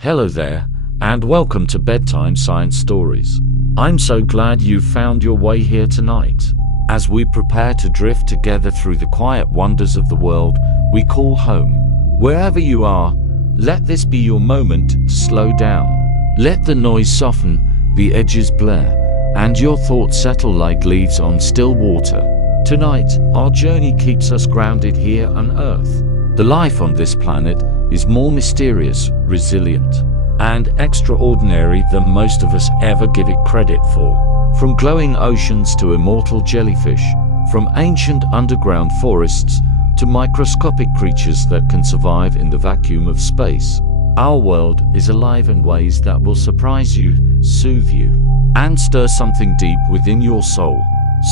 Hello there, and welcome to Bedtime Science Stories. I'm so glad you found your way here tonight. As we prepare to drift together through the quiet wonders of the world we call home. Wherever you are, let this be your moment to slow down. Let the noise soften, the edges blur, and your thoughts settle like leaves on still water. Tonight, our journey keeps us grounded here on Earth. The life on this planet is more mysterious, resilient, and extraordinary than most of us ever give it credit for. From glowing oceans to immortal jellyfish, from ancient underground forests to microscopic creatures that can survive in the vacuum of space, our world is alive in ways that will surprise you, soothe you, and stir something deep within your soul.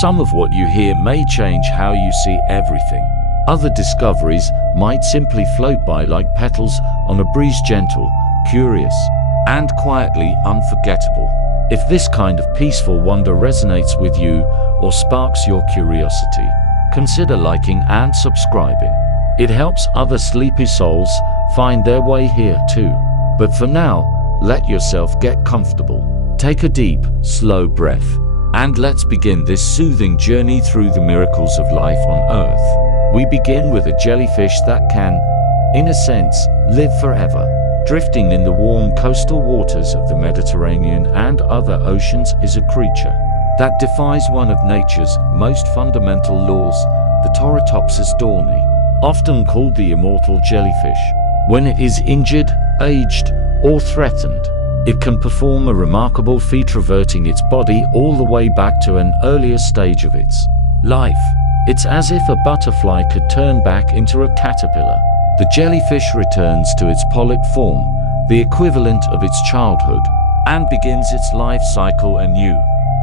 Some of what you hear may change how you see everything. Other discoveries might simply float by like petals on a breeze, gentle, curious, and quietly unforgettable. If this kind of peaceful wonder resonates with you or sparks your curiosity, consider liking and subscribing. It helps other sleepy souls find their way here too. But for now, let yourself get comfortable. Take a deep, slow breath, and let's begin this soothing journey through the miracles of life on Earth. We begin with a jellyfish that can, in a sense, live forever. Drifting in the warm coastal waters of the Mediterranean and other oceans is a creature that defies one of nature's most fundamental laws, the Torotopsis dohrnii, often called the immortal jellyfish. When it is injured, aged, or threatened, it can perform a remarkable feat, reverting its body all the way back to an earlier stage of its life. It's as if a butterfly could turn back into a caterpillar. The jellyfish returns to its polyp form, the equivalent of its childhood, and begins its life cycle anew.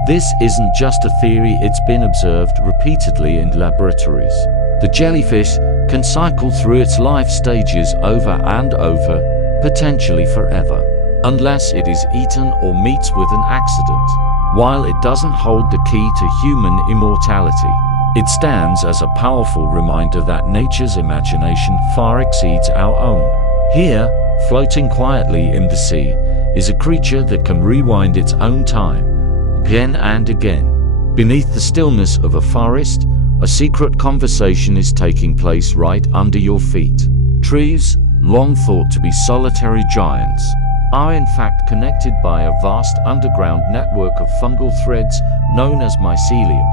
This isn't just a theory, it's been observed repeatedly in laboratories. The jellyfish can cycle through its life stages over and over, potentially forever, unless it is eaten or meets with an accident. While it doesn't hold the key to human immortality, it stands as a powerful reminder that nature's imagination far exceeds our own. Here, floating quietly in the sea, is a creature that can rewind its own time, again and again. Beneath the stillness of a forest, a secret conversation is taking place right under your feet. Trees, long thought to be solitary giants, are in fact connected by a vast underground network of fungal threads known as mycelium.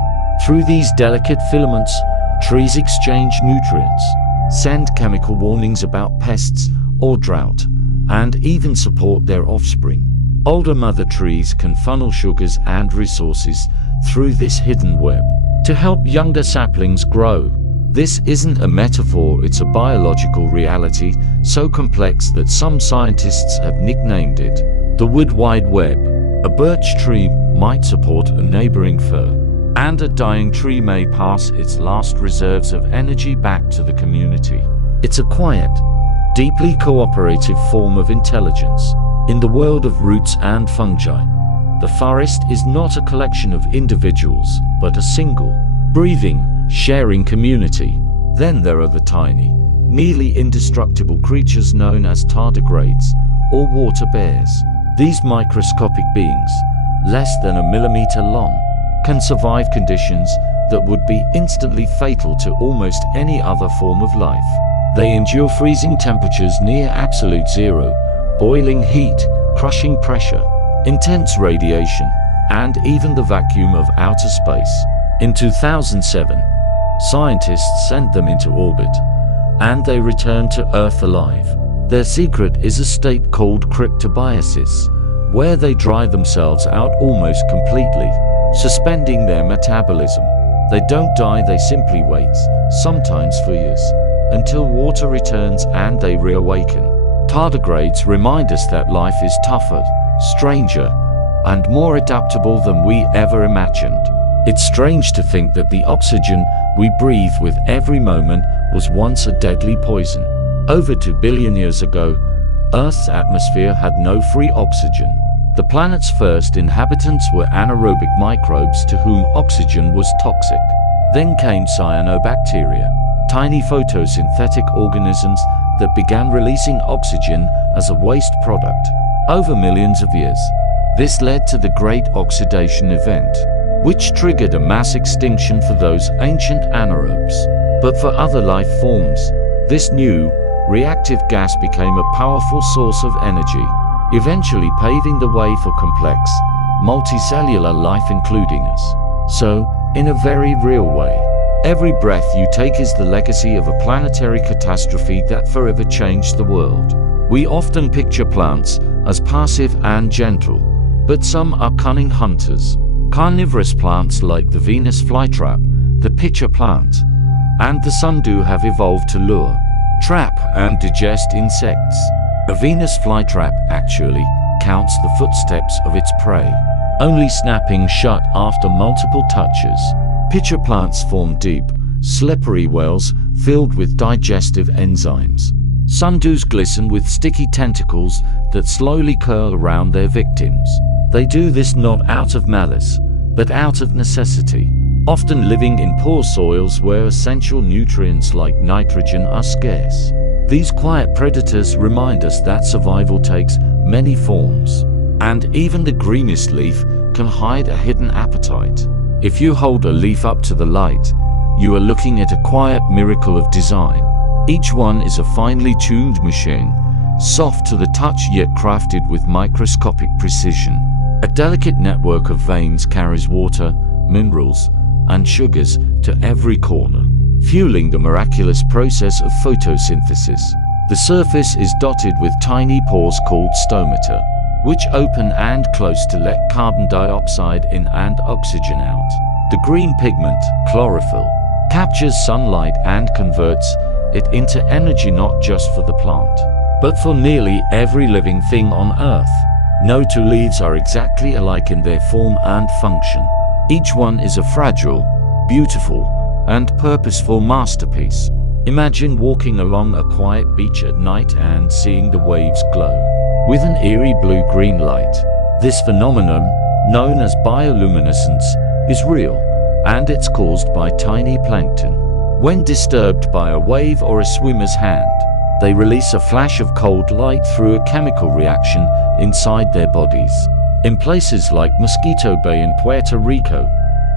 Through these delicate filaments, trees exchange nutrients, send chemical warnings about pests or drought, and even support their offspring. Older mother trees can funnel sugars and resources through this hidden web to help younger saplings grow. This isn't a metaphor, it's a biological reality so complex that some scientists have nicknamed it the Wood Wide Web. A birch tree might support a neighboring fir, and a dying tree may pass its last reserves of energy back to the community. It's a quiet, deeply cooperative form of intelligence. In the world of roots and fungi, the forest is not a collection of individuals, but a single, breathing, sharing community. Then there are the tiny, nearly indestructible creatures known as tardigrades, or water bears. These microscopic beings, less than a millimeter long, can survive conditions that would be instantly fatal to almost any other form of life. They endure freezing temperatures near absolute zero, boiling heat, crushing pressure, intense radiation, and even the vacuum of outer space. In 2007, scientists sent them into orbit, and they returned to Earth alive. Their secret is a state called cryptobiosis, where they dry themselves out almost completely, suspending their metabolism. They don't die, they simply wait, sometimes for years, until water returns and they reawaken. Tardigrades remind us that life is tougher, stranger, and more adaptable than we ever imagined. It's strange to think that the oxygen we breathe with every moment was once a deadly poison. Over 2 billion years ago, Earth's atmosphere had no free oxygen. The planet's first inhabitants were anaerobic microbes to whom oxygen was toxic. Then came cyanobacteria, tiny photosynthetic organisms that began releasing oxygen as a waste product. Over millions of years, this led to the Great Oxidation Event, which triggered a mass extinction for those ancient anaerobes. But for other life forms, this new, reactive gas became a powerful source of energy, eventually paving the way for complex, multicellular life including us. So, in a very real way, every breath you take is the legacy of a planetary catastrophe that forever changed the world. We often picture plants as passive and gentle, but some are cunning hunters. Carnivorous plants like the Venus flytrap, the pitcher plant, and the sundew have evolved to lure, trap, and digest insects. A Venus flytrap actually counts the footsteps of its prey, only snapping shut after multiple touches. Pitcher plants form deep, slippery wells filled with digestive enzymes. Sundews glisten with sticky tentacles that slowly curl around their victims. They do this not out of malice, but out of necessity, often living in poor soils where essential nutrients like nitrogen are scarce. These quiet predators remind us that survival takes many forms, and even the greenest leaf can hide a hidden appetite. If you hold a leaf up to the light, you are looking at a quiet miracle of design. Each one is a finely tuned machine, soft to the touch yet crafted with microscopic precision. A delicate network of veins carries water, minerals, and sugars to every corner, fueling the miraculous process of photosynthesis. The surface is dotted with tiny pores called stomata, which open and close to let carbon dioxide in and oxygen out. The green pigment, chlorophyll, captures sunlight and converts it into energy not just for the plant, but for nearly every living thing on Earth. No two leaves are exactly alike in their form and function. Each one is a fragile, beautiful, and purposeful masterpiece. Imagine walking along a quiet beach at night and seeing the waves glow with an eerie blue-green light. This phenomenon, known as bioluminescence, is real, and it's caused by tiny plankton. When disturbed by a wave or a swimmer's hand, they release a flash of cold light through a chemical reaction inside their bodies. In places like Mosquito Bay in Puerto Rico,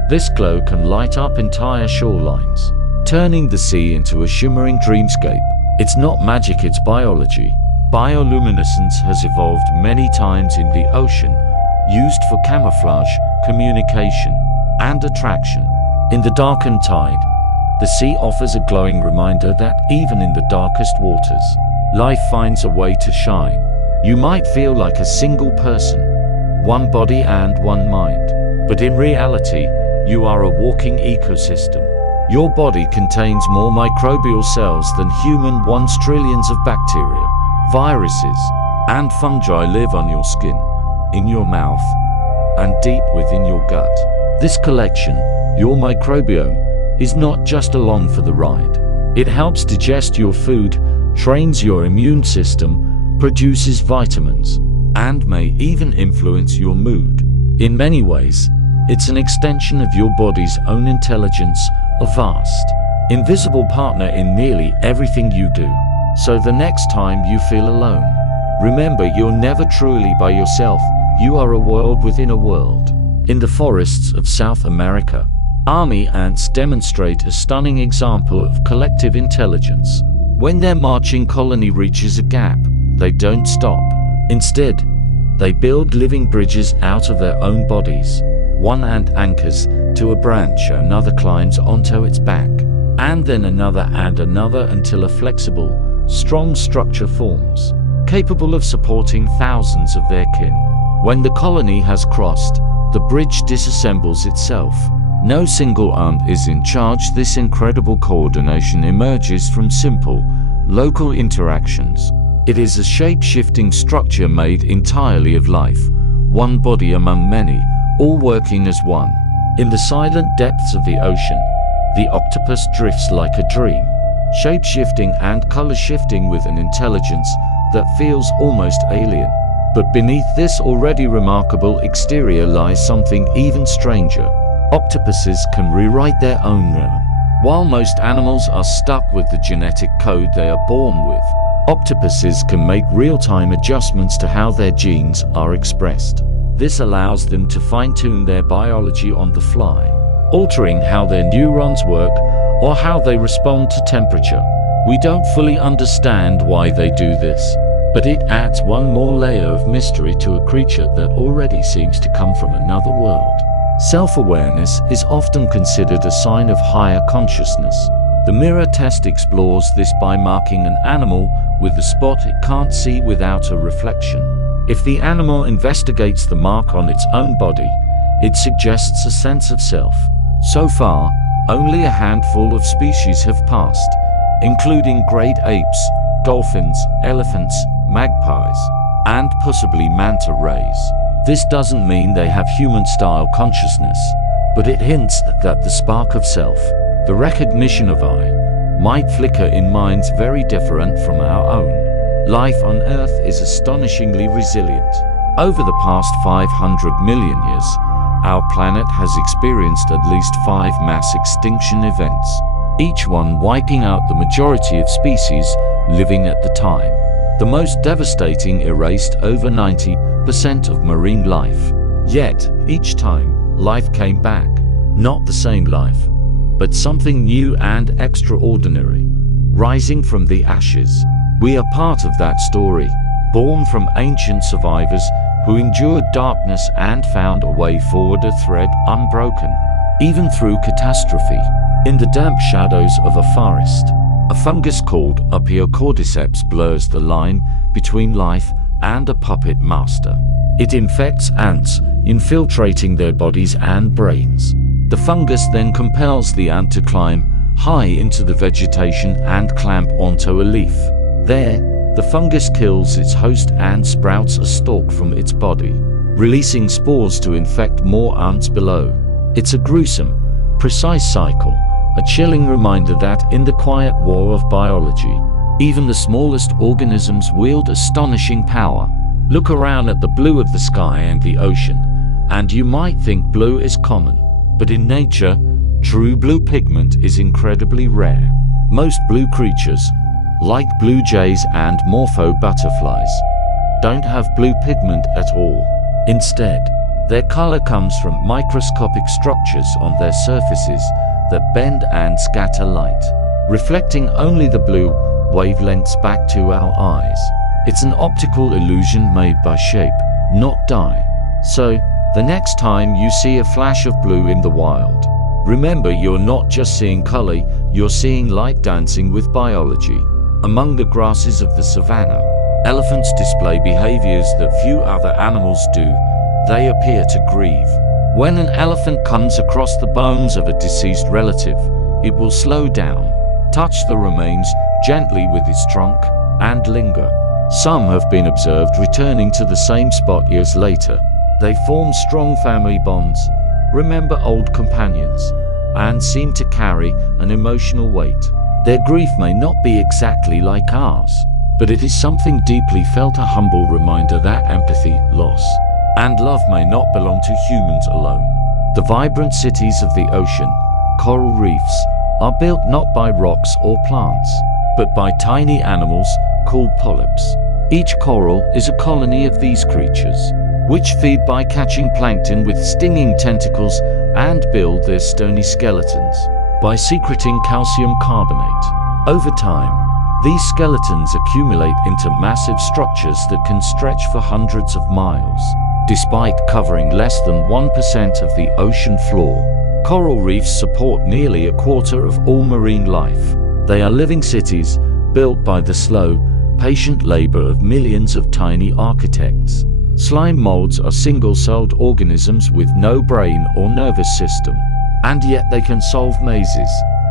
this glow can light up entire shorelines, turning the sea into a shimmering dreamscape. It's not magic, it's biology. Bioluminescence has evolved many times in the ocean, used for camouflage, communication, and attraction. In the darkened tide, the sea offers a glowing reminder that even in the darkest waters, life finds a way to shine. You might feel like a single person, one body and one mind, but in reality, you are a walking ecosystem. Your body contains more microbial cells than human ones. Trillions of bacteria, viruses, and fungi live on your skin, in your mouth, and deep within your gut. This collection, your microbiome, is not just along for the ride. It helps digest your food, trains your immune system, produces vitamins, and may even influence your mood. In many ways, it's an extension of your body's own intelligence, a vast, invisible partner in nearly everything you do. So the next time you feel alone, remember you're never truly by yourself. You are a world within a world. In the forests of South America, army ants demonstrate a stunning example of collective intelligence. When their marching colony reaches a gap, they don't stop. Instead, they build living bridges out of their own bodies. One ant anchors to a branch, another climbs onto its back, and then another and another until a flexible, strong structure forms, capable of supporting thousands of their kin. When the colony has crossed, the bridge disassembles itself. No single ant is in charge. This incredible coordination emerges from simple, local interactions. It is a shape-shifting structure made entirely of life, one body among many, all working as one. In the silent depths of the ocean, the octopus drifts like a dream, shape-shifting and color-shifting with an intelligence that feels almost alien. But beneath this already remarkable exterior lies something even stranger. Octopuses can rewrite their own rhythm. While most animals are stuck with the genetic code they are born with, Octopuses can make real-time adjustments to how their genes are expressed. This allows them to fine-tune their biology on the fly, altering how their neurons work or how they respond to temperature. We don't fully understand why they do this, but it adds one more layer of mystery to a creature that already seems to come from another world. Self-awareness is often considered a sign of higher consciousness. The mirror test explores this by marking an animal with a spot it can't see without a reflection. If the animal investigates the mark on its own body, it suggests a sense of self. So far, only a handful of species have passed, including great apes, dolphins, elephants, magpies, and possibly manta rays. This doesn't mean they have human-style consciousness, but it hints that the spark of self, the recognition of I, might flicker in minds very different from our own. Life on Earth is astonishingly resilient. Over the past 500 million years, our planet has experienced at least 5 mass extinction events, each one wiping out the majority of species living at the time. The most devastating erased over 90% of marine life. Yet, each time, life came back. Not the same life, but something new and extraordinary, rising from the ashes. We are part of that story, born from ancient survivors who endured darkness and found a way forward, a thread unbroken, even through catastrophe. In the damp shadows of a forest, a fungus called Cordyceps blurs the line between life and a puppet master. It infects ants, infiltrating their bodies and brains. The fungus then compels the ant to climb high into the vegetation and clamp onto a leaf. There, the fungus kills its host and sprouts a stalk from its body, releasing spores to infect more ants below. It's a gruesome, precise cycle, a chilling reminder that in the quiet war of biology, even the smallest organisms wield astonishing power. Look around at the blue of the sky and the ocean, and you might think blue is common. But in nature, true blue pigment is incredibly rare. Most blue creatures, like blue jays and morpho butterflies, don't have blue pigment at all. Instead, their color comes from microscopic structures on their surfaces that bend and scatter light, reflecting only the blue wavelengths back to our eyes. It's an optical illusion made by shape, not dye. So, the next time you see a flash of blue in the wild, remember you're not just seeing color, you're seeing light dancing with biology. Among the grasses of the savanna, elephants display behaviors that few other animals do. They appear to grieve. When an elephant comes across the bones of a deceased relative, it will slow down, touch the remains gently with its trunk, and linger. Some have been observed returning to the same spot years later. They form strong family bonds, remember old companions, and seem to carry an emotional weight. Their grief may not be exactly like ours, but it is something deeply felt, a humble reminder that empathy, loss, and love may not belong to humans alone. The vibrant cities of the ocean, coral reefs, are built not by rocks or plants, but by tiny animals called polyps. Each coral is a colony of these creatures, which feed by catching plankton with stinging tentacles and build their stony skeletons by secreting calcium carbonate. Over time, these skeletons accumulate into massive structures that can stretch for hundreds of miles. Despite covering less than 1% of the ocean floor, coral reefs support nearly a quarter of all marine life. They are living cities built by the slow, patient labor of millions of tiny architects. Slime molds are single-celled organisms with no brain or nervous system, and yet they can solve mazes.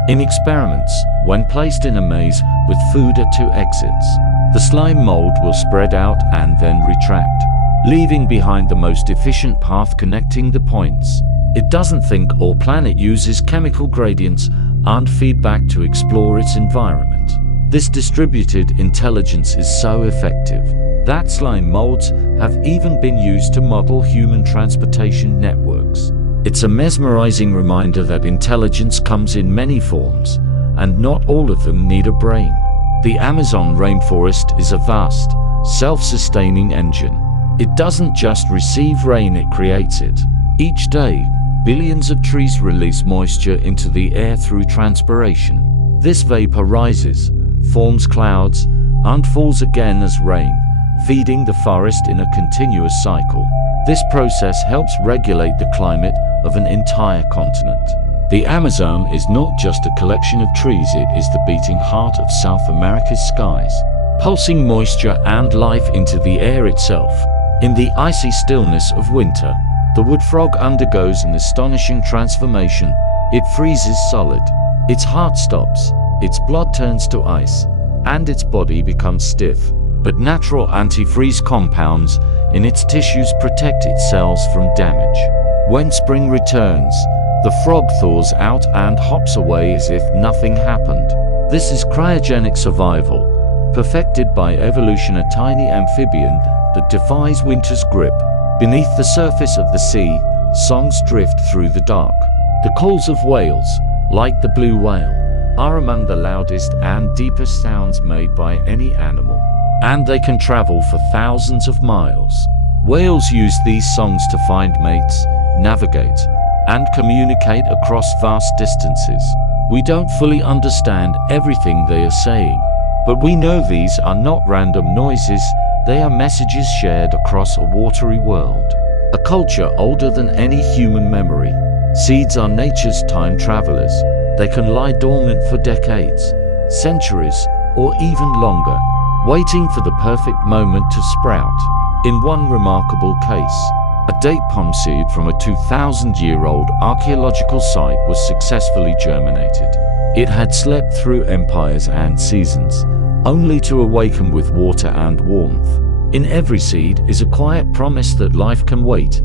In experiments, when placed in a maze with food at 2 exits, the slime mold will spread out and then retract, leaving behind the most efficient path connecting the points. It doesn't think or plan. It uses chemical gradients and feedback to explore its environment. This distributed intelligence is so effective that slime molds have even been used to model human transportation networks. It's a mesmerizing reminder that intelligence comes in many forms, and not all of them need a brain. The Amazon rainforest is a vast, self-sustaining engine. It doesn't just receive rain, it creates it. Each day, billions of trees release moisture into the air through transpiration. This vapor rises, forms clouds, and falls again as rain, feeding the forest in a continuous cycle. This process helps regulate the climate of an entire continent. The Amazon is not just a collection of trees, it is the beating heart of South America's skies, pulsing moisture and life into the air itself. In the icy stillness of winter, the wood frog undergoes an astonishing transformation. It freezes solid. Its heart stops, its blood turns to ice, and its body becomes stiff. But natural antifreeze compounds in its tissues protect its cells from damage. When spring returns, the frog thaws out and hops away as if nothing happened. This is cryogenic survival, perfected by evolution, a tiny amphibian that defies winter's grip. Beneath the surface of the sea, songs drift through the dark. The calls of whales, like the blue whale, are among the loudest and deepest sounds made by any animal, and they can travel for thousands of miles. Whales use these songs to find mates, navigate, and communicate across vast distances. We don't fully understand everything they are saying, but we know these are not random noises, they are messages shared across a watery world. A culture older than any human memory. Seeds are nature's time travelers. They can lie dormant for decades, centuries, or even longer, waiting for the perfect moment to sprout. In one remarkable case, a date palm seed from a 2,000-year-old archaeological site was successfully germinated. It had slept through empires and seasons, only to awaken with water and warmth. In every seed is a quiet promise that life can wait,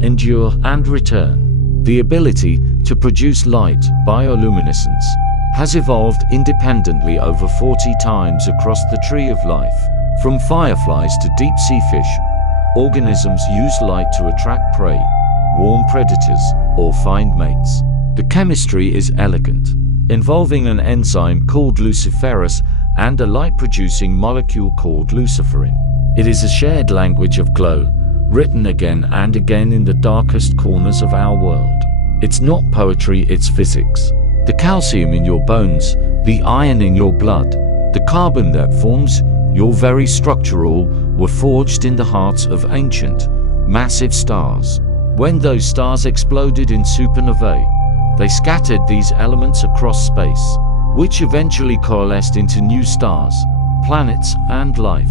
endure, and return. The ability to produce light, bioluminescence, has evolved independently over 40 times across the tree of life. From fireflies to deep-sea fish, organisms use light to attract prey, warn predators, or find mates. The chemistry is elegant, involving an enzyme called luciferase and a light-producing molecule called luciferin. It is a shared language of glow, written again and again in the darkest corners of our world. It's not poetry, it's physics. The calcium in your bones, the iron in your blood, the carbon that forms your very structural were forged in the hearts of ancient, massive stars. When those stars exploded in supernovae, they scattered these elements across space, which eventually coalesced into new stars, planets, and life.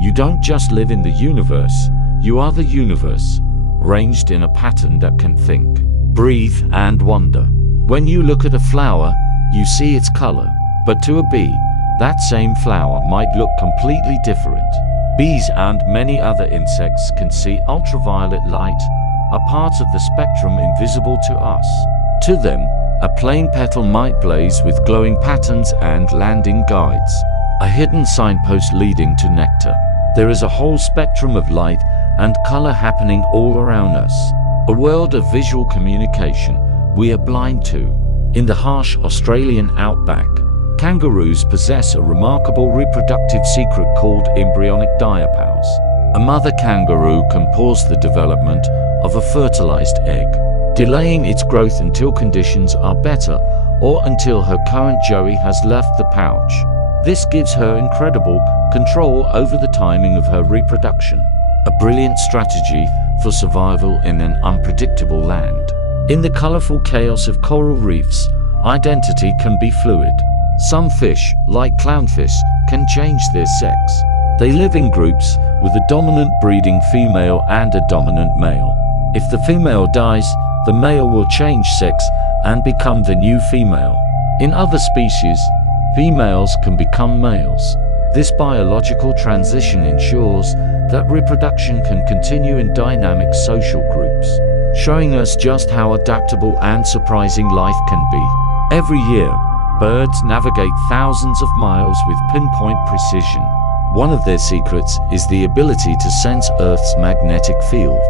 You don't just live in the universe, you are the universe, arranged in a pattern that can think, breathe, and wonder. When you look at a flower, you see its color, but to a bee, that same flower might look completely different. Bees and many other insects can see ultraviolet light, a part of the spectrum invisible to us. To them, a plain petal might blaze with glowing patterns and landing guides, a hidden signpost leading to nectar. There is a whole spectrum of light and color happening all around us, a world of visual communication we are blind to. In the harsh Australian outback, kangaroos possess a remarkable reproductive secret called embryonic diapause. A mother kangaroo can pause the development of a fertilized egg, delaying its growth until conditions are better or until her current joey has left the pouch. This gives her incredible control over the timing of her reproduction, a brilliant strategy for survival in an unpredictable land. In the colorful chaos of coral reefs, identity can be fluid. Some fish, like clownfish, can change their sex. They live in groups with a dominant breeding female and a dominant male. If the female dies, the male will change sex and become the new female. In other species, females can become males. This biological transition ensures that reproduction can continue in dynamic social groups, showing us just how adaptable and surprising life can be. Every year, birds navigate thousands of miles with pinpoint precision. One of their secrets is the ability to sense Earth's magnetic field.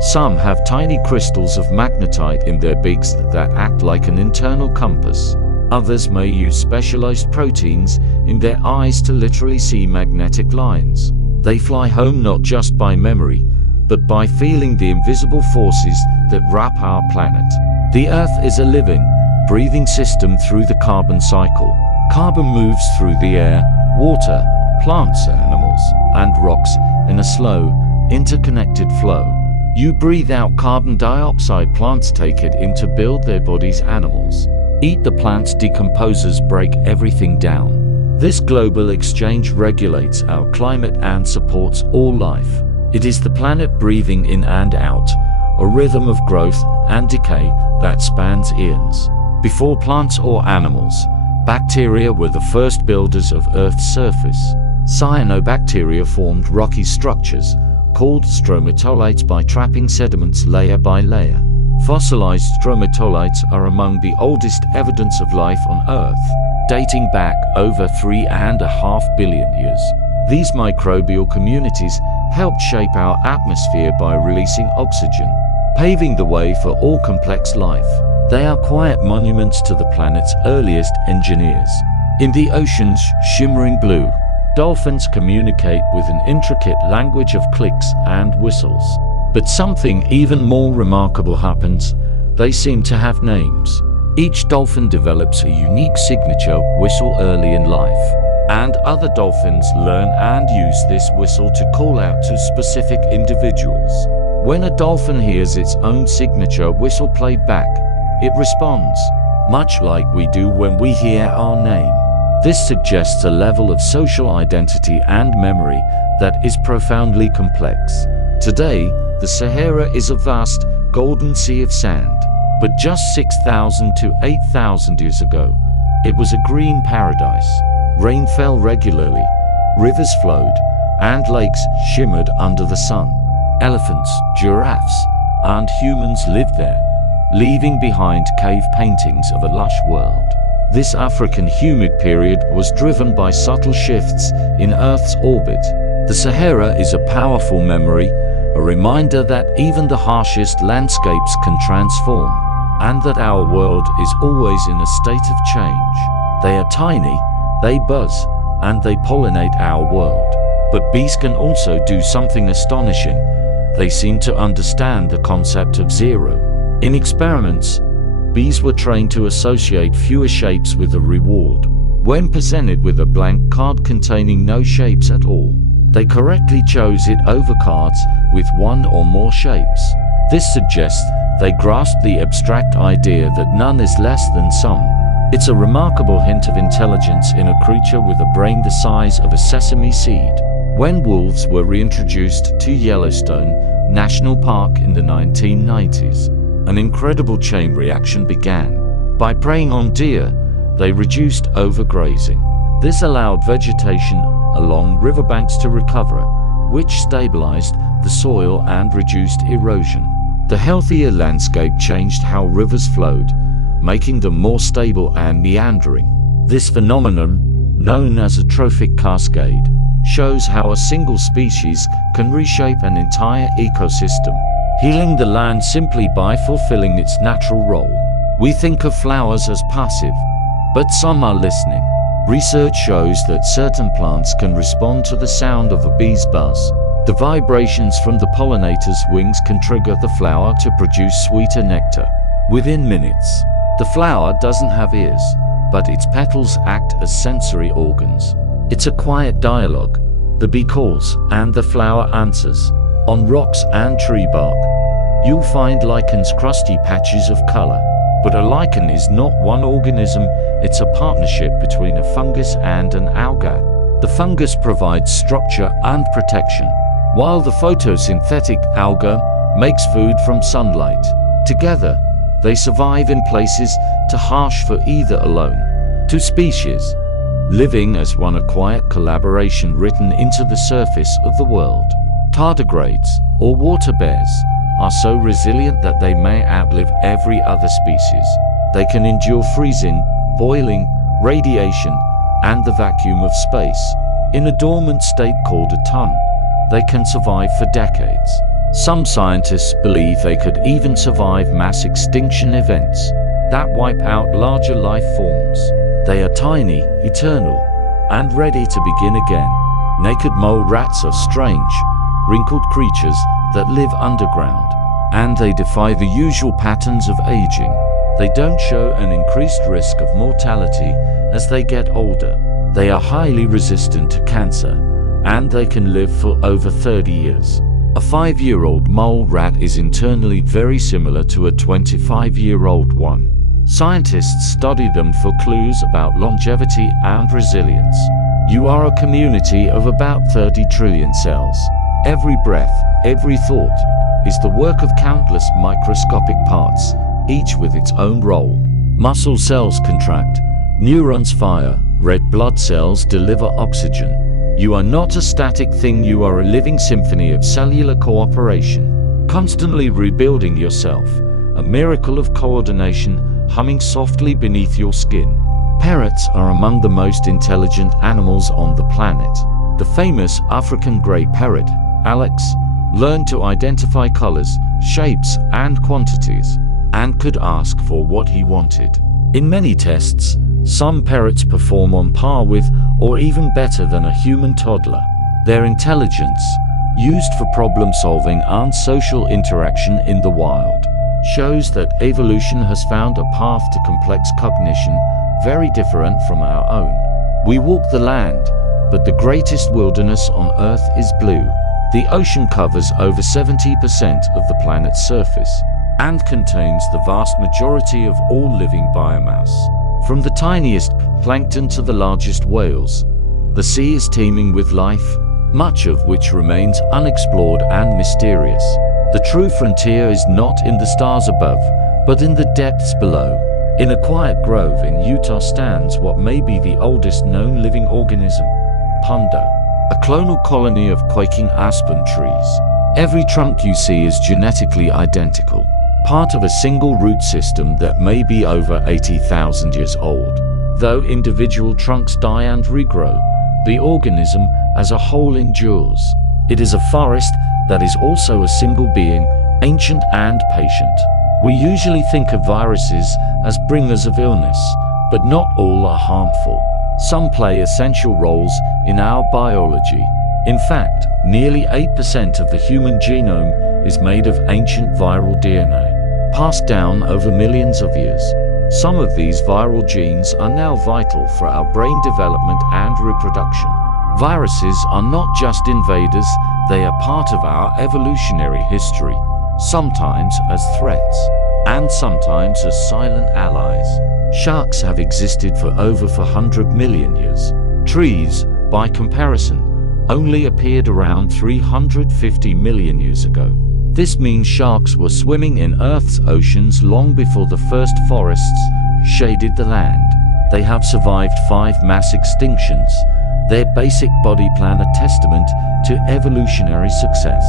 Some have tiny crystals of magnetite in their beaks that act like an internal compass. Others may use specialized proteins in their eyes to literally see magnetic lines. They fly home not just by memory, but by feeling the invisible forces that wrap our planet. The Earth is a living, breathing system through the carbon cycle. Carbon moves through the air, water, plants, animals, and rocks in a slow, interconnected flow. You breathe out carbon dioxide, plants take it in to build their bodies, animals eat the plants, decomposers break everything down. This global exchange regulates our climate and supports all life. It is the planet breathing in and out, a rhythm of growth and decay that spans eons. Before plants or animals, bacteria were the first builders of Earth's surface. Cyanobacteria formed rocky structures, called stromatolites, by trapping sediments layer by layer. Fossilized stromatolites are among the oldest evidence of life on Earth, dating back over 3.5 billion years. These microbial communities helped shape our atmosphere by releasing oxygen, paving the way for all complex life. They are quiet monuments to the planet's earliest engineers. In the ocean's shimmering blue, dolphins communicate with an intricate language of clicks and whistles. But something even more remarkable happens. They seem to have names. Each dolphin develops a unique signature whistle early in life, and other dolphins learn and use this whistle to call out to specific individuals. When a dolphin hears its own signature whistle played back, it responds, much like we do when we hear our name. This suggests a level of social identity and memory that is profoundly complex. Today, the Sahara is a vast, golden sea of sand. But just 6,000 to 8,000 years ago, it was a green paradise. Rain fell regularly, rivers flowed, and lakes shimmered under the sun. Elephants, giraffes, and humans lived there, leaving behind cave paintings of a lush world. This African humid period was driven by subtle shifts in Earth's orbit. The Sahara is a powerful memory, a reminder that even the harshest landscapes can transform, and that our world is always in a state of change. They are tiny, they buzz, and they pollinate our world. But bees can also do something astonishing. They seem to understand the concept of zero. In experiments, bees were trained to associate fewer shapes with a reward. When presented with a blank card containing no shapes at all, they correctly chose it over cards with one or more shapes. This suggests they grasped the abstract idea that none is less than some. It's a remarkable hint of intelligence in a creature with a brain the size of a sesame seed. When wolves were reintroduced to Yellowstone National Park in the 1990s, an incredible chain reaction began. By preying on deer, they reduced overgrazing. This allowed vegetation along riverbanks to recover, which stabilized the soil and reduced erosion. The healthier landscape changed how rivers flowed, making them more stable and meandering. This phenomenon, known as a trophic cascade, shows how a single species can reshape an entire ecosystem, healing the land simply by fulfilling its natural role. We think of flowers as passive, but some are listening. Research shows that certain plants can respond to the sound of a bee's buzz. The vibrations from the pollinator's wings can trigger the flower to produce sweeter nectar. Within minutes, the flower doesn't have ears, but its petals act as sensory organs. It's a quiet dialogue. The bee calls, and the flower answers. On rocks and tree bark, you'll find lichens, crusty patches of color. But a lichen is not one organism, it's a partnership between a fungus and an alga. The fungus provides structure and protection, while the photosynthetic alga makes food from sunlight. Together, they survive in places too harsh for either alone. Two species, living as one, a quiet collaboration written into the surface of the world. Tardigrades, or water bears, are so resilient that they may outlive every other species. They can endure freezing, boiling, radiation, and the vacuum of space. In a dormant state called a ton, they can survive for decades. Some scientists believe they could even survive mass extinction events. that wipe out larger life forms. They are tiny, eternal, and ready to begin again. Naked mole rats are strange, wrinkled creatures that live underground, and they defy the usual patterns of aging. They don't show an increased risk of mortality as they get older. They are highly resistant to cancer, and they can live for over 30 years. A 5-year-old mole rat is internally very similar to a 25-year-old one. Scientists study them for clues about longevity and resilience. You are a community of about 30 trillion cells. Every breath, every thought, is the work of countless microscopic parts, each with its own role. Muscle cells contract, neurons fire, red blood cells deliver oxygen. You are not a static thing, you are a living symphony of cellular cooperation, constantly rebuilding yourself, a miracle of coordination humming softly beneath your skin. Parrots are among the most intelligent animals on the planet. The famous African grey parrot, Alex, learned to identify colors, shapes, and quantities, and could ask for what he wanted. In many tests, some parrots perform on par with, or even better than, a human toddler. Their intelligence, used for problem-solving and social interaction in the wild, shows that evolution has found a path to complex cognition very different from our own. We walk the land, but the greatest wilderness on Earth is blue. The ocean covers over 70% of the planet's surface and contains the vast majority of all living biomass. From the tiniest plankton to the largest whales, the sea is teeming with life, much of which remains unexplored and mysterious. The true frontier is not in the stars above, but in the depths below. In a quiet grove in Utah stands what may be the oldest known living organism, tundra, a clonal colony of quaking aspen trees. Every trunk you see is genetically identical, part of a single root system that may be over 80,000 years old. Though individual trunks die and regrow, the organism as a whole endures. It is a forest that is also a single being, ancient and patient. We usually think of viruses as bringers of illness, but not all are harmful. Some play essential roles in our biology. In fact, nearly 8% of the human genome is made of ancient viral DNA, passed down over millions of years. Some of these viral genes are now vital for our brain development and reproduction. Viruses are not just invaders, they are part of our evolutionary history, sometimes as threats, and sometimes as silent allies. Sharks have existed for over 400 million years. Trees, by comparison, only appeared around 350 million years ago. This means sharks were swimming in Earth's oceans long before the first forests shaded the land. They have survived 5 mass extinctions, their basic body plan a testament to evolutionary success.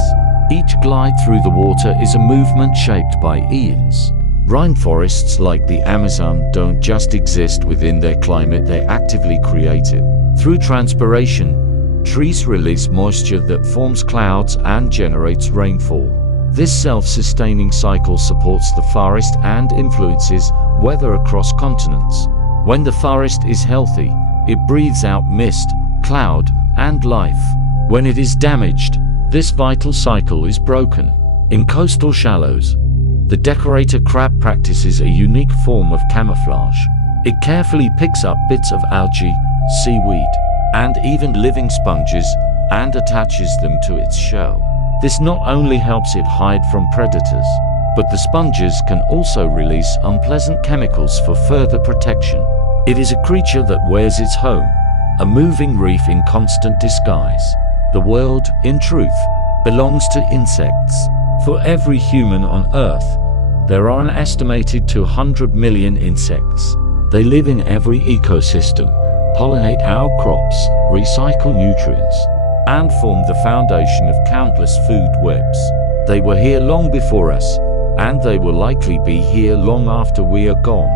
Each glide through the water is a movement shaped by eons. Rainforests like the Amazon don't just exist within their climate, they actively create it. Through transpiration, trees release moisture that forms clouds and generates rainfall. This self-sustaining cycle supports the forest and influences weather across continents. When the forest is healthy, it breathes out mist, cloud, and life. When it is damaged, this vital cycle is broken. In coastal shallows, the decorator crab practices a unique form of camouflage. It carefully picks up bits of algae, seaweed, and even living sponges and attaches them to its shell. This not only helps it hide from predators, but the sponges can also release unpleasant chemicals for further protection. It is a creature that wears its home, a moving reef in constant disguise. The world, in truth, belongs to insects. For every human on Earth, there are an estimated 200 million insects. They live in every ecosystem, pollinate our crops, recycle nutrients, and form the foundation of countless food webs. They were here long before us, and they will likely be here long after we are gone.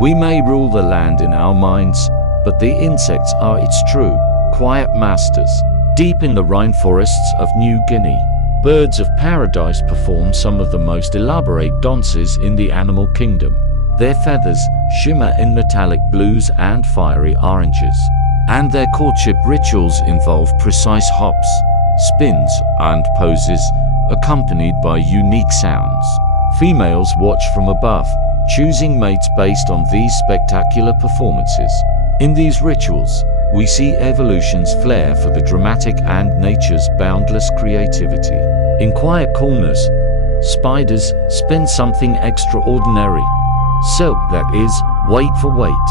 We may rule the land in our minds, but the insects are its true, quiet masters. Deep in the rainforests of New Guinea, birds of paradise perform some of the most elaborate dances in the animal kingdom. Their feathers shimmer in metallic blues and fiery oranges. And their courtship rituals involve precise hops, spins, and poses, accompanied by unique sounds. Females watch from above, choosing mates based on these spectacular performances. In these rituals, we see evolution's flair for the dramatic and nature's boundless creativity. In quiet corners, spiders spin something extraordinary. Silk that is, weight for weight,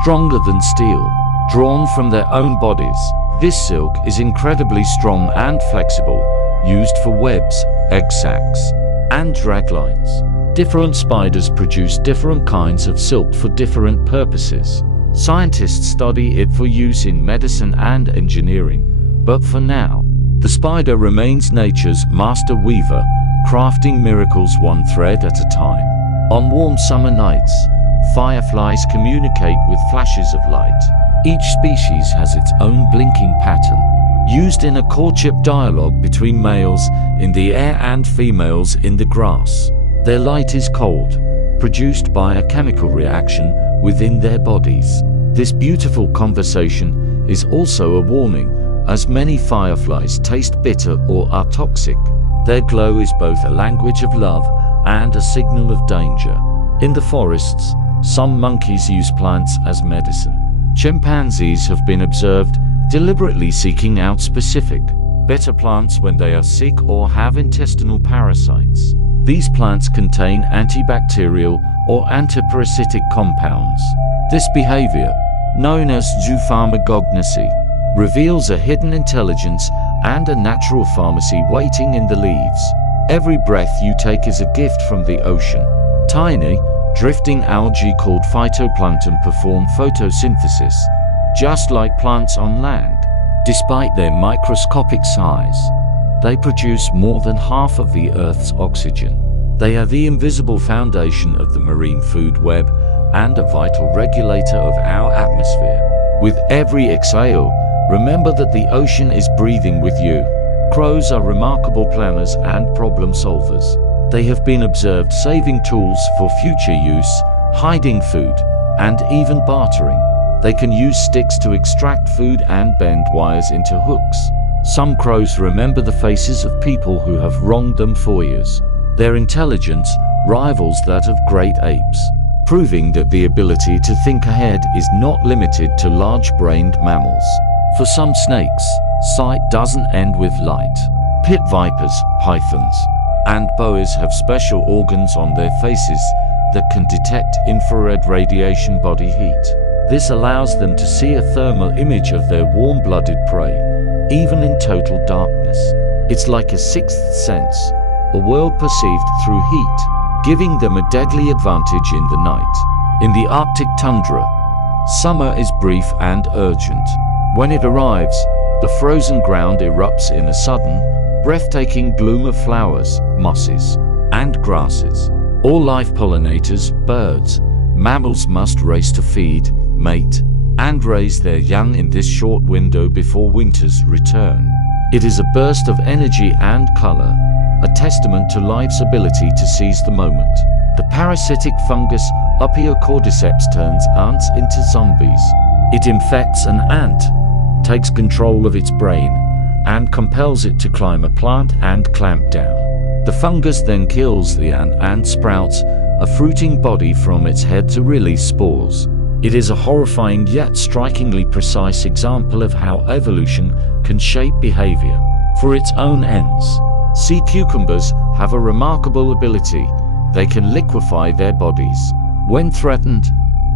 stronger than steel, drawn from their own bodies. This silk is incredibly strong and flexible, used for webs, egg sacs, and draglines. Different spiders produce different kinds of silk for different purposes. Scientists study it for use in medicine and engineering, but for now, the spider remains nature's master weaver, crafting miracles one thread at a time. On warm summer nights, fireflies communicate with flashes of light. Each species has its own blinking pattern, used in a courtship dialogue between males in the air and females in the grass. Their light is cold, produced by a chemical reaction within their bodies. This beautiful conversation is also a warning, as many fireflies taste bitter or are toxic. Their glow is both a language of love and a signal of danger. In the forests, some monkeys use plants as medicine. Chimpanzees have been observed deliberately seeking out specific, bitter plants when they are sick or have intestinal parasites. These plants contain antibacterial or antiparasitic compounds. This behavior, known as zoopharmacognosy, reveals a hidden intelligence and a natural pharmacy waiting in the leaves. Every breath you take is a gift from the ocean. Tiny, drifting algae called phytoplankton perform photosynthesis, just like plants on land. Despite their microscopic size, they produce more than half of the Earth's oxygen. They are the invisible foundation of the marine food web and a vital regulator of our atmosphere. With every exhale, remember that the ocean is breathing with you. Crows are remarkable planners and problem solvers. They have been observed saving tools for future use, hiding food, and even bartering. They can use sticks to extract food and bend wires into hooks. Some crows remember the faces of people who have wronged them for years. Their intelligence rivals that of great apes, proving that the ability to think ahead is not limited to large-brained mammals. For some snakes, sight doesn't end with light. Pit vipers, pythons, and boas have special organs on their faces that can detect infrared radiation body heat. This allows them to see a thermal image of their warm-blooded prey, even in total darkness. It's like a sixth sense, a world perceived through heat, giving them a deadly advantage in the night. In the Arctic tundra, summer is brief and urgent. When it arrives, the frozen ground erupts in a sudden, breathtaking bloom of flowers, mosses, and grasses. All life pollinators, birds, mammals must race to feed, mate, and raise their young in this short window before winter's return. It is a burst of energy and color, a testament to life's ability to seize the moment. The parasitic fungus Cordyceps turns ants into zombies. It infects an ant, takes control of its brain, and compels it to climb a plant and clamp down. The fungus then kills the ant and sprouts a fruiting body from its head to release spores. It is a horrifying yet strikingly precise example of how evolution can shape behavior for its own ends. Sea cucumbers have a remarkable ability. They can liquefy their bodies. When threatened,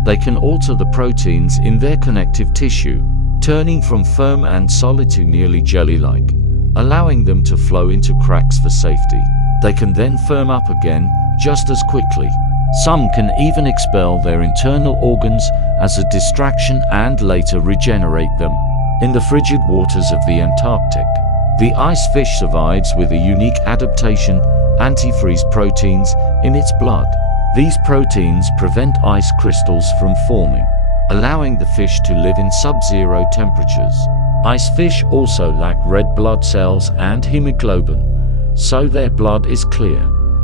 they can alter the proteins in their connective tissue, turning from firm and solid to nearly jelly-like, allowing them to flow into cracks for safety. They can then firm up again just as quickly. Some can even expel their internal organs as a distraction and later regenerate them. In the frigid waters of the Antarctic, the ice fish survives with a unique adaptation, antifreeze proteins, in its blood. These proteins prevent ice crystals from forming, allowing the fish to live in sub-zero temperatures. Ice fish also lack red blood cells and hemoglobin, so their blood is clear.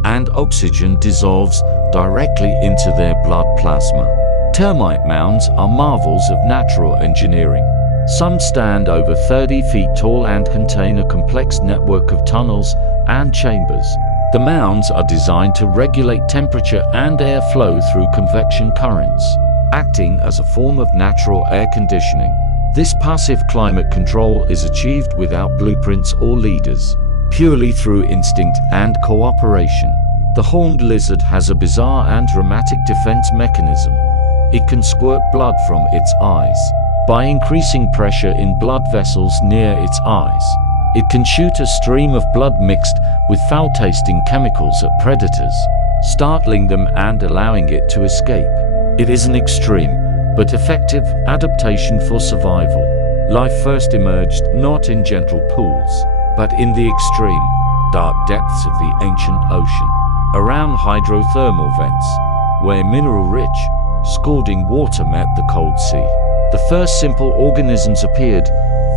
and oxygen dissolves directly into their blood plasma. Termite mounds are marvels of natural engineering. Some stand over 30 feet tall and contain a complex network of tunnels and chambers. The mounds are designed to regulate temperature and airflow through convection currents, acting as a form of natural air conditioning. This passive climate control is achieved without blueprints or leaders, purely through instinct and cooperation. The horned lizard has a bizarre and dramatic defense mechanism. It can squirt blood from its eyes. By increasing pressure in blood vessels near its eyes, it can shoot a stream of blood mixed with foul-tasting chemicals at predators, startling them and allowing it to escape. It is an extreme, but effective adaptation for survival. Life first emerged not in gentle pools, but in the extreme, dark depths of the ancient ocean, around hydrothermal vents, where mineral-rich, scalding water met the cold sea. The first simple organisms appeared,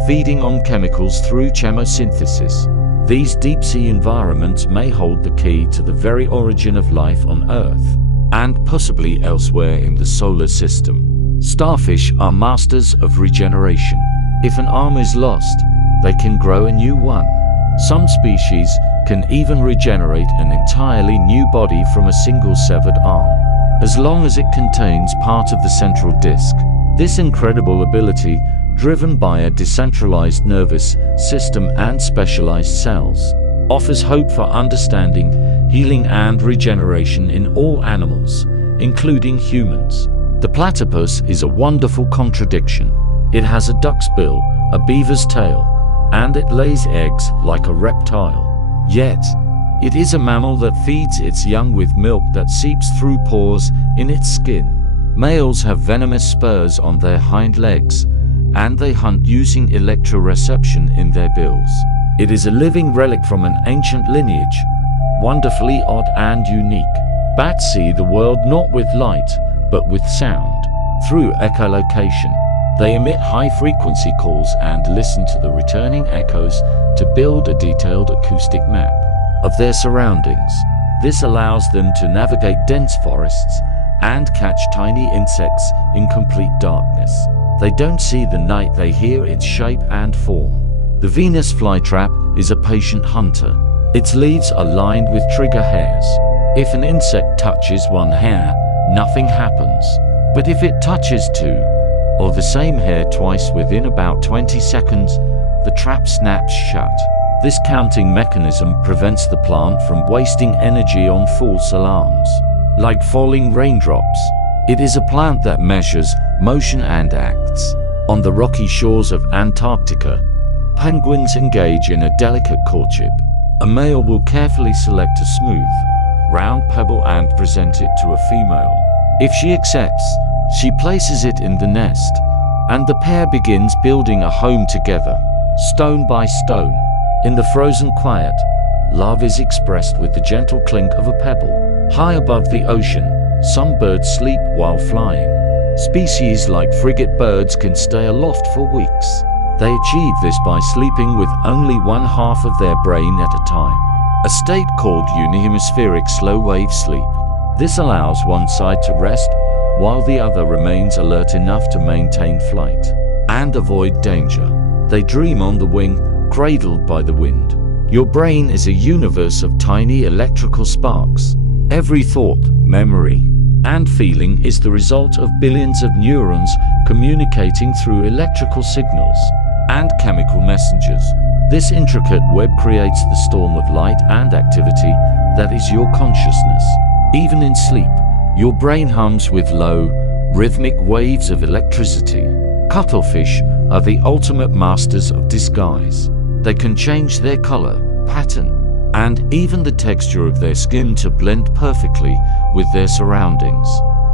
feeding on chemicals through chemosynthesis. These deep-sea environments may hold the key to the very origin of life on Earth, and possibly elsewhere in the solar system. Starfish are masters of regeneration. If an arm is lost, they can grow a new one. Some species can even regenerate an entirely new body from a single severed arm, as long as it contains part of the central disc. This incredible ability, driven by a decentralized nervous system and specialized cells, offers hope for understanding, healing and regeneration in all animals, including humans. The platypus is a wonderful contradiction. It has a duck's bill, a beaver's tail, and it lays eggs like a reptile. Yet, it is a mammal that feeds its young with milk that seeps through pores in its skin. Males have venomous spurs on their hind legs, and they hunt using electroreception in their bills. It is a living relic from an ancient lineage, wonderfully odd and unique. Bats see the world not with light, but with sound. Through echolocation, they emit high-frequency calls and listen to the returning echoes to build a detailed acoustic map of their surroundings. This allows them to navigate dense forests and catch tiny insects in complete darkness. They don't see the night, they hear its shape and form. The Venus flytrap is a patient hunter. Its leaves are lined with trigger hairs. If an insect touches one hair, nothing happens. But if it touches two, or the same hair twice within about 20 seconds, the trap snaps shut. This counting mechanism prevents the plant from wasting energy on false alarms. Like falling raindrops, it is a plant that measures motion and acts. On the rocky shores of Antarctica, penguins engage in a delicate courtship. A male will carefully select a smooth, round pebble and present it to a female. If she accepts, she places it in the nest, and the pair begins building a home together, stone by stone. In the frozen quiet, love is expressed with the gentle clink of a pebble. High above the ocean, some birds sleep while flying. Species like frigate birds can stay aloft for weeks. They achieve this by sleeping with only one half of their brain at a time, a state called unihemispheric slow-wave sleep. This allows one side to rest while the other remains alert enough to maintain flight and avoid danger. They dream on the wing, cradled by the wind. Your brain is a universe of tiny electrical sparks. Every thought, memory, and feeling is the result of billions of neurons communicating through electrical signals and chemical messengers. This intricate web creates the storm of light and activity that is your consciousness. Even in sleep, your brain hums with low, rhythmic waves of electricity. Cuttlefish are the ultimate masters of disguise. They can change their color, pattern, and even the texture of their skin to blend perfectly with their surroundings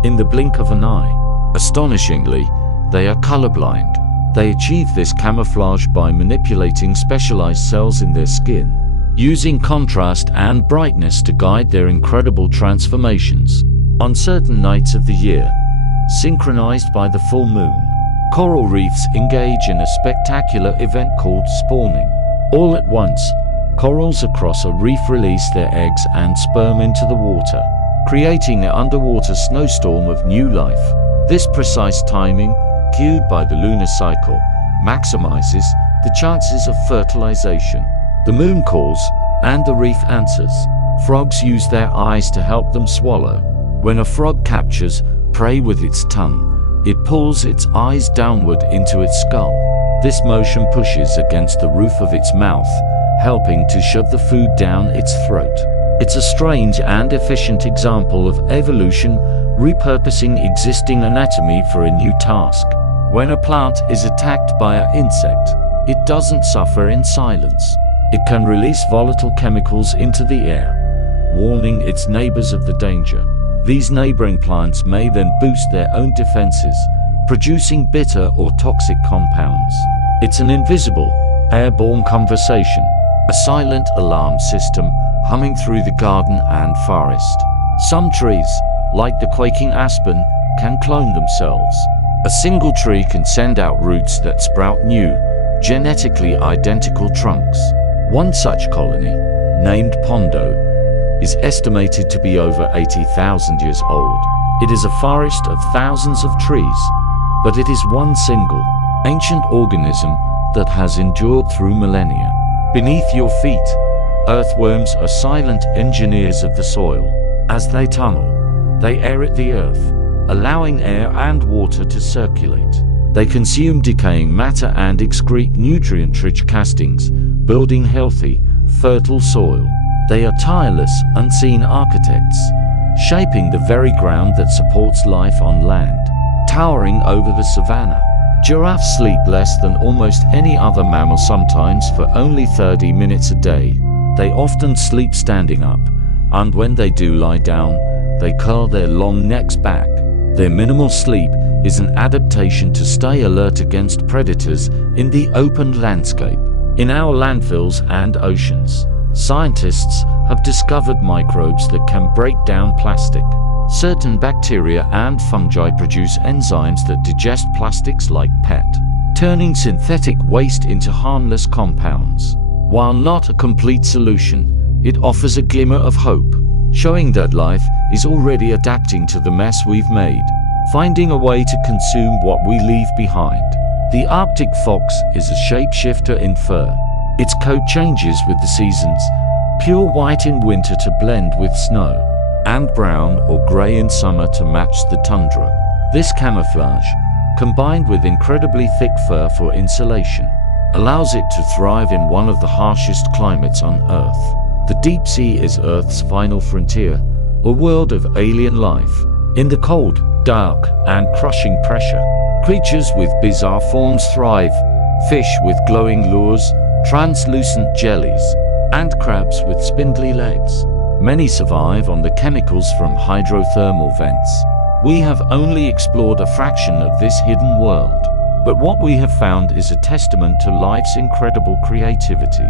in the blink of an eye. Astonishingly, they are colorblind. They achieve this camouflage by manipulating specialized cells in their skin, using contrast and brightness to guide their incredible transformations. On certain nights of the year, synchronized by the full moon, coral reefs engage in a spectacular event called spawning. All at once, Corals across a reef release their eggs and sperm into the water, creating an underwater snowstorm of new life. This precise timing, cued by the lunar cycle, maximizes the chances of fertilization. The moon calls, and the reef answers. Frogs use their eyes to help them swallow. When a frog captures prey with its tongue, it pulls its eyes downward into its skull. This motion pushes against the roof of its mouth, helping to shove the food down its throat. It's a strange and efficient example of evolution repurposing existing anatomy for a new task. When a plant is attacked by an insect, it doesn't suffer in silence. It can release volatile chemicals into the air, warning its neighbors of the danger. These neighboring plants may then boost their own defenses, producing bitter or toxic compounds. It's an invisible, airborne conversation, a silent alarm system humming through the garden and forest. Some trees, like the quaking aspen, can clone themselves. A single tree can send out roots that sprout new, genetically identical trunks. One such colony, named Pondo, is estimated to be over 80,000 years old. It is a forest of thousands of trees, but it is one single, ancient organism that has endured through millennia. Beneath your feet, earthworms are silent engineers of the soil. As they tunnel, they aerate the earth, allowing air and water to circulate. They consume decaying matter and excrete nutrient-rich castings, building healthy, fertile soil. They are tireless, unseen architects, shaping the very ground that supports life on land. Towering over the savanna, giraffes sleep less than almost any other mammal, sometimes for only 30 minutes a day. They often sleep standing up, and when they do lie down, they curl their long necks back. Their minimal sleep is an adaptation to stay alert against predators in the open landscape. In our landfills and oceans, scientists have discovered microbes that can break down plastic. Certain bacteria and fungi produce enzymes that digest plastics like PET, turning synthetic waste into harmless compounds. While not a complete solution, it offers a glimmer of hope, showing that life is already adapting to the mess we've made, finding a way to consume what we leave behind. The Arctic fox is a shapeshifter in fur. Its coat changes with the seasons, pure white in winter to blend with snow, and brown or gray in summer to match the tundra. This camouflage, combined with incredibly thick fur for insulation, allows it to thrive in one of the harshest climates on Earth. The deep sea is Earth's final frontier, a world of alien life. In the cold, dark, and crushing pressure, creatures with bizarre forms thrive: fish with glowing lures, translucent jellies, and crabs with spindly legs. Many survive on the chemicals from hydrothermal vents. We have only explored a fraction of this hidden world, but what we have found is a testament to life's incredible creativity.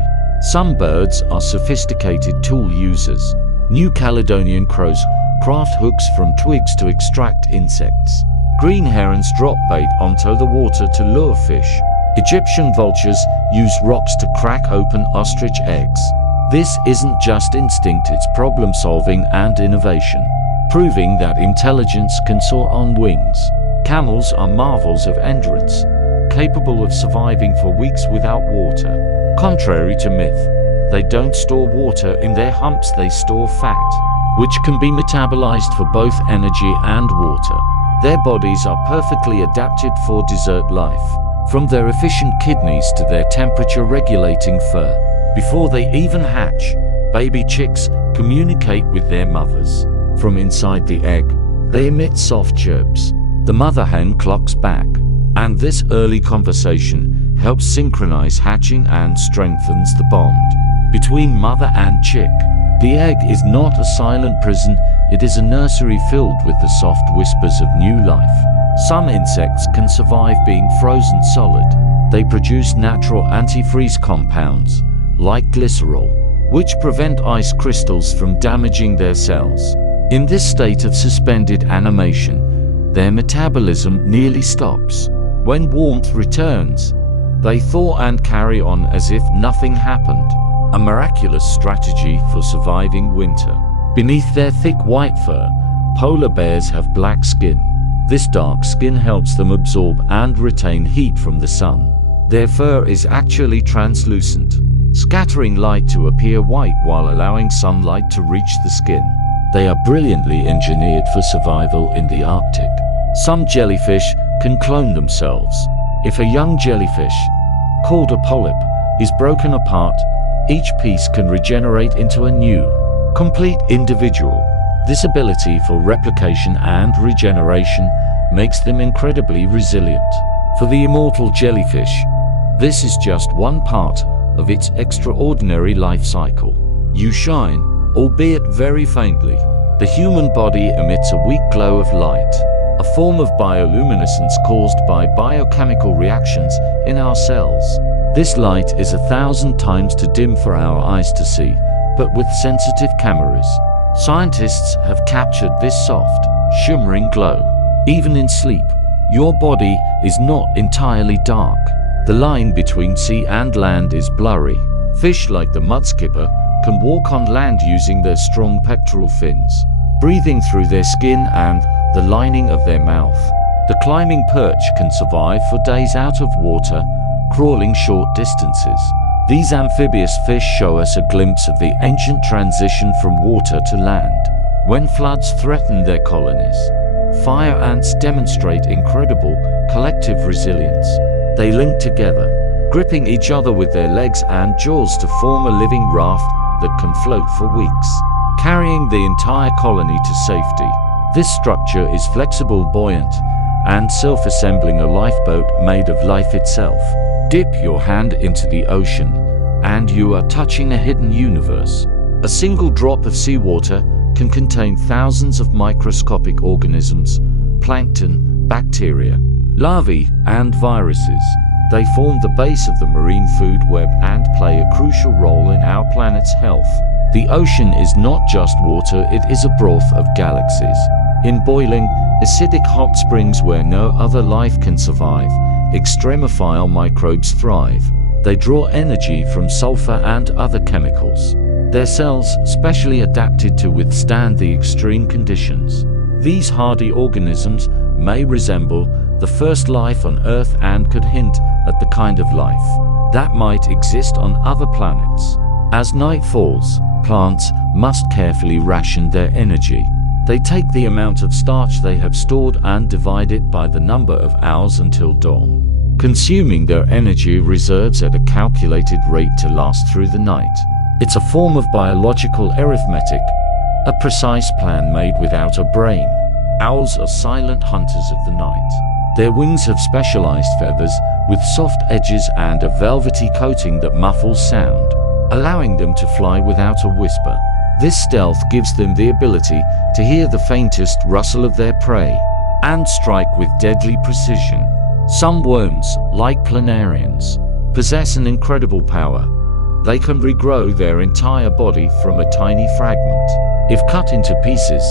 Some birds are sophisticated tool users. New Caledonian crows craft hooks from twigs to extract insects. Green herons drop bait onto the water to lure fish. Egyptian vultures use rocks to crack open ostrich eggs. This isn't just instinct, it's problem solving and innovation, proving that intelligence can soar on wings. Camels are marvels of endurance, capable of surviving for weeks without water. Contrary to myth, they don't store water in their humps, they store fat, which can be metabolized for both energy and water. Their bodies are perfectly adapted for desert life, from their efficient kidneys to their temperature-regulating fur. Before they even hatch, baby chicks communicate with their mothers. From inside the egg, they emit soft chirps. The mother hen clocks back, and this early conversation helps synchronize hatching and strengthens the bond between mother and chick. The egg is not a silent prison, it is a nursery filled with the soft whispers of new life. Some insects can survive being frozen solid. They produce natural antifreeze compounds, like glycerol, which prevent ice crystals from damaging their cells. In this state of suspended animation, their metabolism nearly stops. When warmth returns, they thaw and carry on as if nothing happened. a miraculous strategy for surviving winter. Beneath their thick white fur, polar bears have black skin. This dark skin helps them absorb and retain heat from the sun. Their fur is actually translucent, scattering light to appear white while allowing sunlight to reach the skin. They are brilliantly engineered for survival in the Arctic. Some jellyfish can clone themselves. If a young jellyfish, called a polyp, is broken apart, each piece can regenerate into a new, complete individual. This ability for replication and regeneration makes them incredibly resilient. For the immortal jellyfish, this is just one part of its extraordinary life cycle. You shine, albeit very faintly. The human body emits a weak glow of light, a form of bioluminescence caused by biochemical reactions in our cells. This light is 1,000 times too dim for our eyes to see, but with sensitive cameras, scientists have captured this soft, shimmering glow. Even in sleep, your body is not entirely dark. The line between sea and land is blurry. Fish like the mudskipper can walk on land using their strong pectoral fins, breathing through their skin and the lining of their mouth. The climbing perch can survive for days out of water, crawling short distances. These amphibious fish show us a glimpse of the ancient transition from water to land. When floods threaten their colonies, fire ants demonstrate incredible collective resilience. They link together, gripping each other with their legs and jaws to form a living raft that can float for weeks, carrying the entire colony to safety. This structure is flexible, buoyant, and self-assembling, a lifeboat made of life itself. Dip your hand into the ocean, and you are touching a hidden universe. A single drop of seawater can contain thousands of microscopic organisms, plankton, bacteria, larvae, and viruses. They form the base of the marine food web and play a crucial role in our planet's health. The ocean is not just water, it is a broth of galaxies. In boiling, acidic hot springs where no other life can survive, extremophile microbes thrive. They draw energy from sulfur and other chemicals. Their cells specially adapted to withstand the extreme conditions. These hardy organisms may resemble the first life on Earth and could hint at the kind of life that might exist on other planets. As night falls, plants must carefully ration their energy. They take the amount of starch they have stored and divide it by the number of hours until dawn, consuming their energy reserves at a calculated rate to last through the night. It's a form of biological arithmetic, a precise plan made without a brain. Owls are silent hunters of the night. Their wings have specialized feathers with soft edges and a velvety coating that muffles sound, allowing them to fly without a whisper. This stealth gives them the ability to hear the faintest rustle of their prey and strike with deadly precision. Some worms, like planarians, possess an incredible power. They can regrow their entire body from a tiny fragment. If cut into pieces,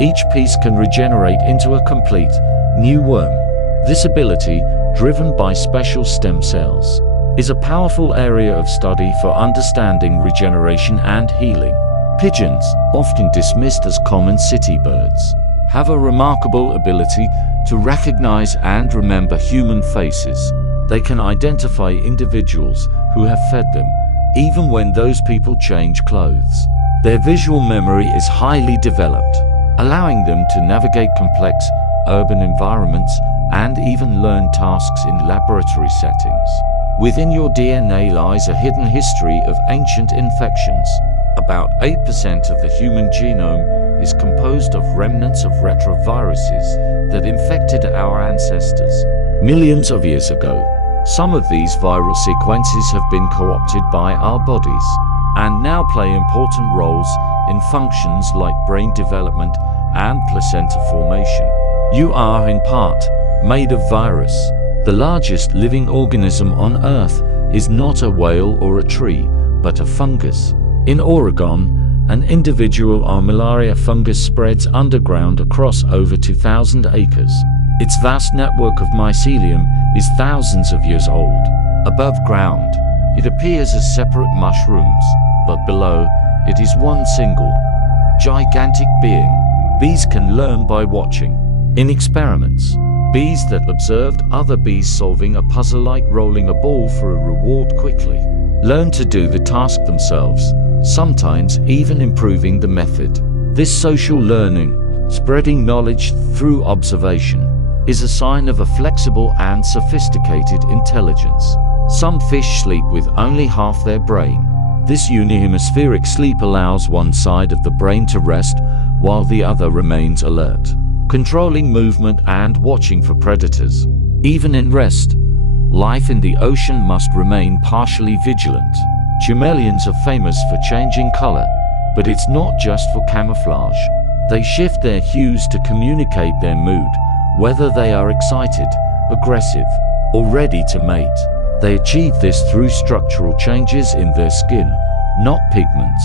each piece can regenerate into a complete new worm. This ability, driven by special stem cells, is a powerful area of study for understanding regeneration and healing. Pigeons, often dismissed as common city birds, have a remarkable ability to recognize and remember human faces. They can identify individuals who have fed them, even when those people change clothes. Their visual memory is highly developed, allowing them to navigate complex urban environments and even learn tasks in laboratory settings. Within your DNA lies a hidden history of ancient infections. About 8% of the human genome is composed of remnants of retroviruses that infected our ancestors millions of years ago. Some of these viral sequences have been co-opted by our bodies and now play important roles in functions like brain development and placenta formation. You are, in part, made of virus. The largest living organism on Earth is not a whale or a tree, but a fungus. In Oregon, an individual armillaria fungus spreads underground across over 2,000 acres. Its vast network of mycelium is thousands of years old. Above ground, It appears as separate mushrooms, but below it is one single, gigantic being. Bees can learn by watching. In experiments, bees that observed other bees solving a puzzle like rolling a ball for a reward quickly learn to do the task themselves, sometimes even improving the method. This social learning, spreading knowledge through observation, is a sign of a flexible and sophisticated intelligence. Some fish sleep with only half their brain. This unihemispheric sleep allows one side of the brain to rest while the other remains alert, controlling movement and watching for predators. Even in rest, life in the ocean must remain partially vigilant. Chameleons are famous for changing color, but it's not just for camouflage. They shift their hues to communicate their mood, whether they are excited, aggressive, or ready to mate. They achieve this through structural changes in their skin, not pigments,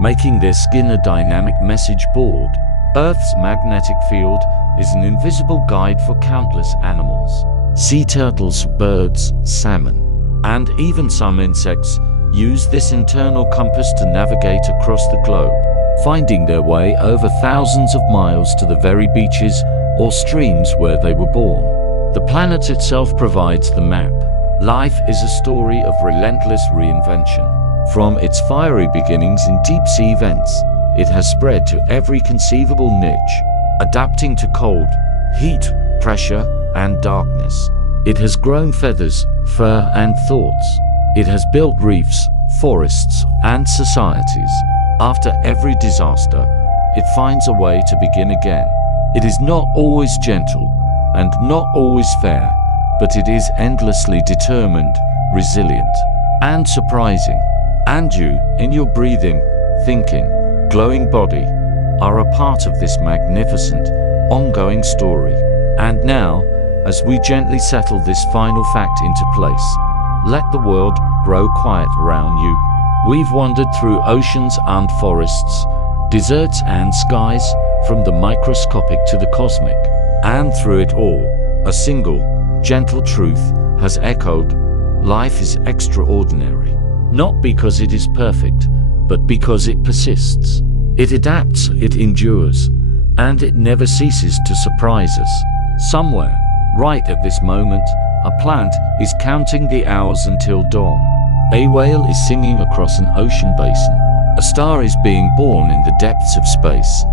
making their skin a dynamic message board. Earth's magnetic field is an invisible guide for countless animals. Sea turtles, birds, salmon, and even some insects use this internal compass to navigate across the globe, finding their way over thousands of miles to the very beaches or streams where they were born. The planet itself provides the map. Life is a story of relentless reinvention. From its fiery beginnings in deep-sea vents, it has spread to every conceivable niche, adapting to cold, heat, pressure, and darkness. It has grown feathers, fur, and thoughts. It has built reefs, forests, and societies. After every disaster, it finds a way to begin again. It is not always gentle, and not always fair, but it is endlessly determined, resilient, and surprising. And you, in your breathing, thinking, glowing body, are a part of this magnificent, ongoing story. And now, as we gently settle this final fact into place, let the world grow quiet around you. We've wandered through oceans and forests, deserts and skies, from the microscopic to the cosmic. And through it all, a single, gentle truth has echoed: life is extraordinary. Not because it is perfect, but because it persists. It adapts, it endures, and it never ceases to surprise us. Somewhere, right at this moment, a plant is counting the hours until dawn. A whale is singing across an ocean basin. A star is being born in the depths of space,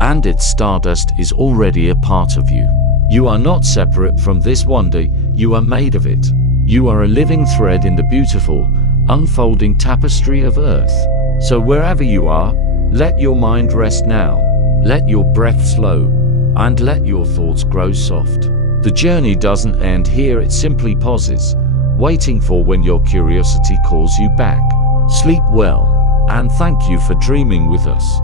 and its stardust is already a part of you. You are not separate from this wonder, you are made of it. You are a living thread in the beautiful, unfolding tapestry of Earth. So wherever you are, let your mind rest now. Let your breath slow, and let your thoughts grow soft. The journey doesn't end here, it simply pauses, waiting for when your curiosity calls you back. Sleep well, and thank you for dreaming with us.